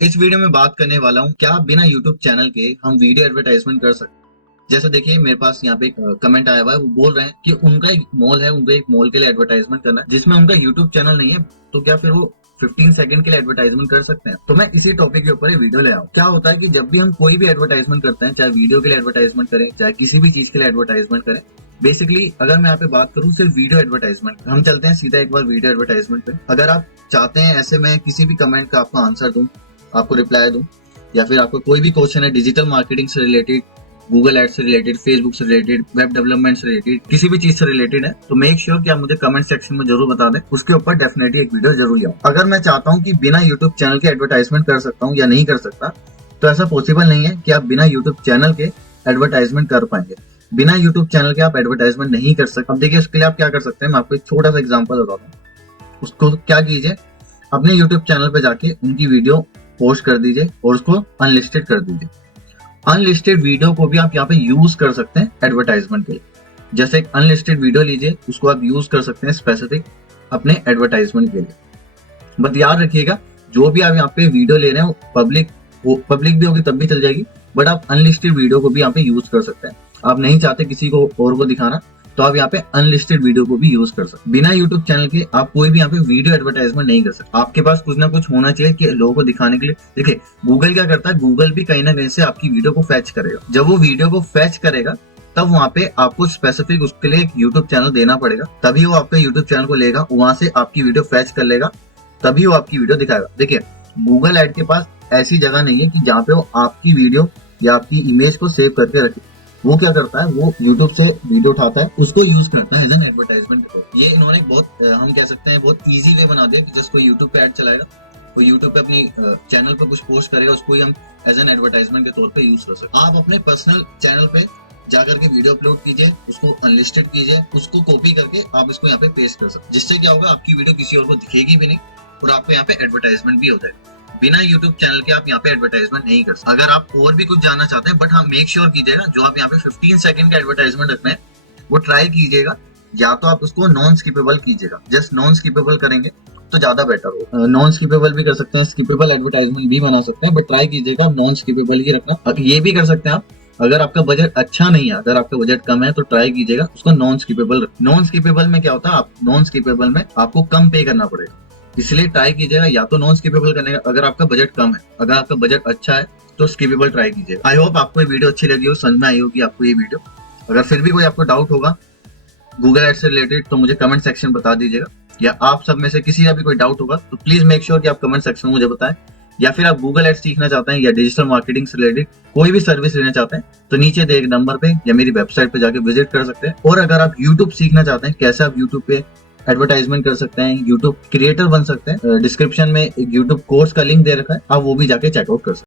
इस वीडियो में बात करने वाला हूँ क्या बिना यूट्यूब चैनल के हम वीडियो एडवर्टाइजमेंट कर सकते हैं। जैसे देखिए मेरे पास यहाँ पे एक कमेंट आया हुआ है, वो बोल रहे हैं कि उनका एक मॉल है, उनको एक मॉल के लिए एडवर्टाइजमेंट करना है जिसमें उनका यूट्यूब चैनल नहीं है, तो क्या फिर वो 15 सेकंड के लिए एडवर्टाइजमेंट कर सकते हैं। तो मैं इसी टॉपिक के ऊपर ये वीडियो ले आऊँ। क्या होता है कि जब भी हम कोई भी एडवर्टाइजमेंट करते हैं, चाहे वीडियो के लिए एडवर्टाइजमेंट करें, चाहे किसी भी चीज के लिए एडवर्टाइजमेंट करें, बेसिकली अगर मैं यहाँ पे बात करूँ सिर्फ वीडियो एडवर्टाइजमेंट, हम चलते हैं सीधा एक बार वीडियो एडवर्टाइजमेंट पे। अगर आप चाहते हैं ऐसे मैं किसी भी कमेंट का आपको आंसर दूं, आपको रिप्लाई दूं, या फिर आपको कोई भी क्वेश्चन है डिजिटल मार्केटिंग से रिलेटेड, गूगल एड से रिलेटेड, फेसबुक से रिलेटेड, वेब डेवलपमेंट से रिलेटेड, किसी भी चीज से रिलेटेड है, तो मेक श्योर कि आप मुझे कमेंट सेक्शन में जरूर बता दें। उसके ऊपर डेफिनेटली एक वीडियो जरूर लाऊं। अगर मैं चाहता हूं कि बिना यूट्यूब चैनल के एडवर्टाइजमेंट कर सकता हूं या नहीं कर सकता, तो ऐसा पॉसिबल नहीं है कि आप बिना यूट्यूब चैनल के एडवर्टाइजमेंट कर पाएंगे। बिना यूट्यूब चैनल के आप एडवर्टाइजमेंट नहीं कर सकते। अब देखिए उसके लिए आप क्या कर सकते हैं, मैं आपको एक छोटा सा एग्जांपल बताता हूँ। उसको क्या कीजिए, अपने यूट्यूब चैनल पे जाके उनकी वीडियो पोस्ट कर दीजिए और उसको अनलिस्टेड कर दीजिए। अनलिस्टेड वीडियो को भी आप यहाँ पे यूज कर सकते हैं एडवर्टाइजमेंट के लिए। जैसे एक अनलिस्टेड वीडियो लीजिए, उसको आप यूज कर सकते हैं स्पेसिफिक अपने एडवर्टाइजमेंट के लिए। बट याद रखिएगा, जो भी आप यहाँ पे वीडियो ले रहे हैं पब्लिक भी होगी तब भी चल जाएगी, बट आप अनलिस्टेड वीडियो को भी यहाँ पे यूज कर सकते हैं। आप नहीं चाहते किसी को और को दिखाना, तो आप यहाँ पे अनलिस्टेड वीडियो को भी यूज कर सकते हैं। बिना यूट्यूब चैनल के आप कोई भी यहाँ पे वीडियो एडवर्टाइजमेंट नहीं कर सकते। आपके पास कुछ ना कुछ होना चाहिए कि लोगों को दिखाने के लिए। देखिए गूगल क्या करता है, गूगल भी कहीं ना कहीं से आपकी वीडियो को फैच करेगा। जब वो वीडियो को फैच करेगा तब वहां पे आपको स्पेसिफिक उसके लिए एक यूट्यूब चैनल देना पड़ेगा, तभी वो आपका यूट्यूब चैनल को लेगा, वहां से आपकी वीडियो फैच कर लेगा, तभी वो आपकी वीडियो दिखाएगा। देखिए गूगल एड के पास ऐसी जगह नहीं है कि जहाँ पे वो आपकी वीडियो या आपकी इमेज को सेव करके रखे। वो क्या करता है, वो YouTube से वीडियो उठाता है, उसको यूज करता है एज एन एडवर्टाइजमेंट। ये इन्होंने बहुत हम कह सकते हैं बहुत इजी वे बना दिया कि जिसको YouTube पे ऐड चलाएगा, वो YouTube पे अपनी चैनल पे कुछ पोस्ट करेगा, उसको ही हम एज एन एडवर्टाइजमेंट के तौर पे यूज कर सकते हैं। आप अपने पर्सनल चैनल पे जाकर के वीडियो अपलोड कीजिए, उसको अनलिस्टेड कीजिए, उसको कॉपी करके आप इसको यहाँ पे पेस्ट कर सकते हैं। जिससे क्या होगा, आपकी वीडियो किसी और को दिखेगी भी नहीं और आपको यहाँ पे एडवर्टाइजमेंट भी हो जाएगा। बिना YouTube चैनल के आप यहाँ पे एडवर्टाइजमेंट नहीं कर सकते। अगर आप और भी कुछ जानना चाहते हैं, बट हाँ मेक श्योर कीजिएगा जो आप यहाँ पे 15 सेकंड का एडवर्टाइजमेंट रखना है वो ट्राई कीजिएगा, या तो आप उसको नॉन स्किपेबल कीजिएगा। जस्ट नॉन स्किपेबल करेंगे तो ज्यादा बेटर हो। नॉन स्किपेबल भी कर सकते हैं, स्किपेबल एडवर्टाइजमेंट भी बना सकते हैं, बट ट्राई कीजिएगा नॉन स्किपेबल ही रखना। ये भी कर सकते हैं आप, अगर आपका बजट अच्छा नहीं है, अगर आपका बजट कम है, तो ट्राई कीजिएगा उसको नॉन स्किपेबल। नॉन स्किपेबल में क्या होता है, आप नॉन स्किपेबल में आपको कम पे करना पड़ेगा, इसलिए ट्राई कीजिएगा या तो नॉन स्किपेबल करने का। अगर आपका बजट कम है, अगर आपका बजट अच्छा है, तो स्किपेबल ट्राई कीजिएगा। आई होप आपको ये वीडियो अच्छी लगी हो, समझ में आई होगी आपको ये वीडियो। अगर फिर भी कोई आपको डाउट होगा गूगल एड से रिलेटेड, तो मुझे कमेंट सेक्शन बता दीजिएगा, या आप सब में से किसी का भी कोई डाउट होगा तो प्लीज मेक श्योर कि आप कमेंट सेक्शन में मुझे बताएं। या फिर आप गूगल एड सीखना चाहते हैं या डिजिटल मार्केटिंग से रिलेटेड कोई भी सर्विस लेना चाहते हैं, तो नीचे दे एक नंबर पे या मेरी वेबसाइट पे जाके विजिट कर सकते हैं। और अगर आप यूट्यूब सीखना चाहते हैं, कैसे आप यूट्यूब पे एडवर्टाइजमेंट कर सकते हैं, यूट्यूब क्रिएटर बन सकते हैं, डिस्क्रिप्शन में एक यूट्यूब कोर्स का लिंक दे रखा है, आप वो भी जाके चेकआउट कर सकते हैं।